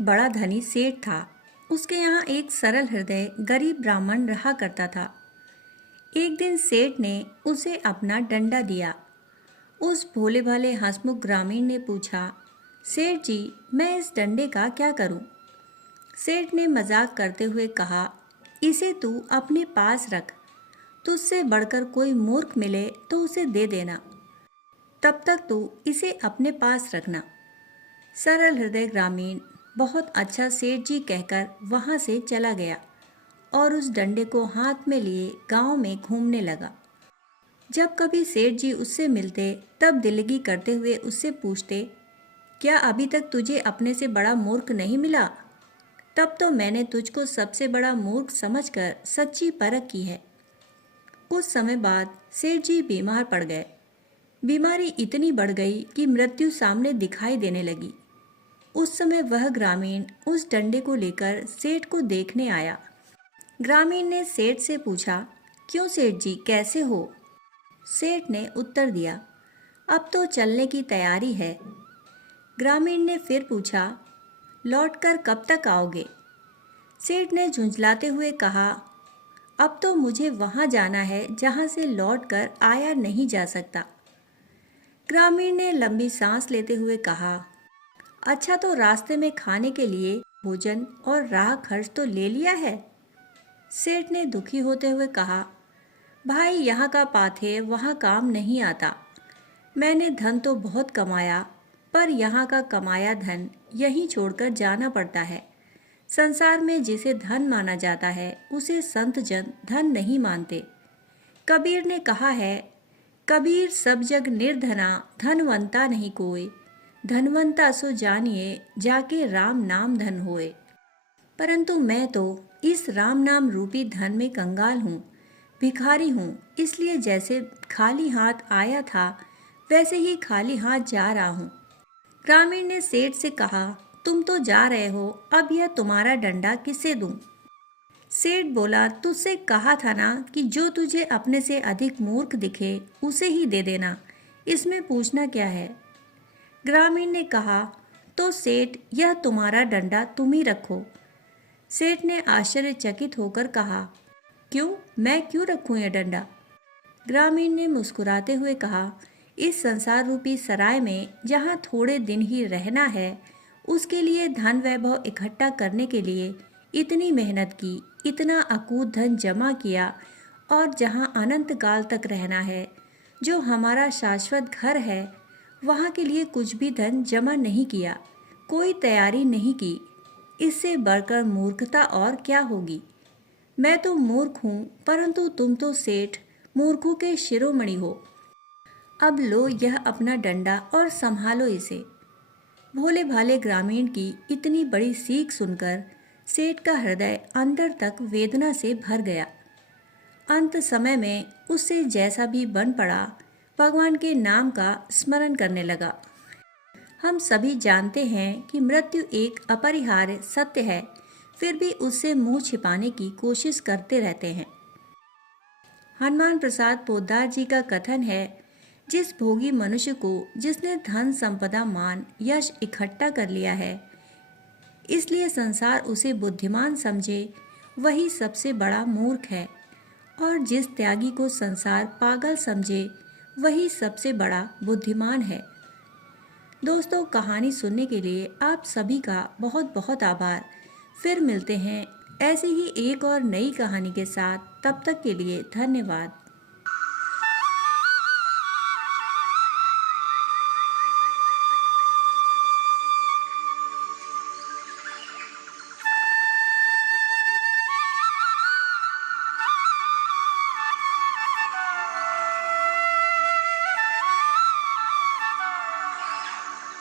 बड़ा धनी सेठ था। उसके यहाँ एक सरल हृदय गरीब ब्राह्मण रहा करता था। एक दिन सेठ ने उसे अपना डंडा दिया। उस भोले भाले हंसमुख ग्रामीण ने पूछा, सेठ जी, मैं इस डंडे का क्या करूं? सेठ ने मजाक करते हुए कहा, इसे तू अपने पास रख। तुझसे बढ़कर कोई मूर्ख मिले तो उसे दे देना। तब तक तू इसे अपने पास रखना। सरल हृदय ग्रामीण बहुत अच्छा सेठ जी कहकर वहां से चला गया और उस डंडे को हाथ में लिए गांव में घूमने लगा। जब कभी सेठ जी उससे मिलते तब दिलगी करते हुए उससे पूछते, क्या अभी तक तुझे अपने से बड़ा मूर्ख नहीं मिला? तब तो मैंने तुझको सबसे बड़ा मूर्ख समझकर सच्ची परख की है। कुछ समय बाद सेठ जी बीमार पड़ गए। बीमारी इतनी बढ़ गई कि मृत्यु सामने दिखाई देने लगी। उस समय वह ग्रामीण उस डंडे को लेकर सेठ को देखने आया। ग्रामीण ने सेठ से पूछा, क्यों सेठ जी, कैसे हो? सेठ ने उत्तर दिया, अब तो चलने की तैयारी है। ग्रामीण ने फिर पूछा, लौटकर कब तक आओगे? सेठ ने झुंझलाते हुए कहा, अब तो मुझे वहां जाना है जहां से लौटकर आया नहीं जा सकता। ग्रामीण ने लंबी सांस लेते हुए कहा, अच्छा, तो रास्ते में खाने के लिए भोजन और राह खर्च तो ले लिया है? सेठ ने दुखी होते हुए कहा, भाई, यहाँ का पाथे वहाँ काम नहीं आता। मैंने धन तो बहुत कमाया, पर यहाँ का कमाया धन यहीं छोड़कर जाना पड़ता है। संसार में जिसे धन माना जाता है उसे संत जन धन नहीं मानते। कबीर ने कहा है, कबीर सब जग निर्धना, धनवंता नहीं कोई। धनवंता सो जानिए, जाके राम नाम धन होए। परंतु मैं तो इस राम नाम रूपी धन में कंगाल हूँ, भिखारी हूँ। इसलिए जैसे खाली हाथ आया था वैसे ही खाली हाथ जा रहा हूँ। ग्रामीण ने सेठ से कहा, तुम तो जा रहे हो, अब यह तुम्हारा डंडा किसे दूं? सेठ बोला, तुझसे कहा था ना कि जो तुझे अपने से अधिक मूर्ख दिखे उसे ही दे देना, इसमें पूछना क्या है? ग्रामीण ने कहा, तो सेठ, यह तुम्हारा डंडा तुम ही रखो। सेठ ने आश्चर्यचकित होकर कहा, क्यों, मैं क्यों रखूं यह डंडा? ग्रामीण ने मुस्कुराते हुए कहा, इस संसार रूपी सराय में जहाँ थोड़े दिन ही रहना है, उसके लिए धन वैभव इकट्ठा करने के लिए इतनी मेहनत की, इतना अकूत धन जमा किया, और जहाँ अनंत काल तक रहना है, जो हमारा शाश्वत घर है, वहाँ के लिए कुछ भी धन जमा नहीं किया, कोई तैयारी नहीं की। इससे बढ़कर मूर्खता और क्या होगी? मैं तो मूर्ख हूँ, परंतु तुम तो सेठ, मूर्खों के शिरोमणि हो। अब लो यह अपना डंडा और संभालो इसे। भोले भाले ग्रामीण की इतनी बड़ी सीख सुनकर सेठ का हृदय अंदर तक वेदना से भर गया। अंत समय में उससे जैसा भी बन पड़ा, भगवान के नाम का स्मरण करने लगा। हम सभी जानते हैं कि मृत्यु एक अपरिहार्य सत्य है, फिर भी उससे मुंह छिपाने की कोशिश करते रहते हैं। हनुमान प्रसाद पोद्दार जी का कथन है, जिस भोगी मनुष्य को जिसने धन संपदा मान यश इकट्ठा कर लिया है, इसलिए संसार उसे बुद्धिमान समझे, वही सबसे बड़ा मूर्ख है। और जिस त्यागी को संसार पागल समझे, वही सबसे बड़ा बुद्धिमान है। दोस्तों, कहानी सुनने के लिए आप सभी का बहुत बहुत आभार। फिर मिलते हैं ऐसी ही एक और नई कहानी के साथ। तब तक के लिए धन्यवाद।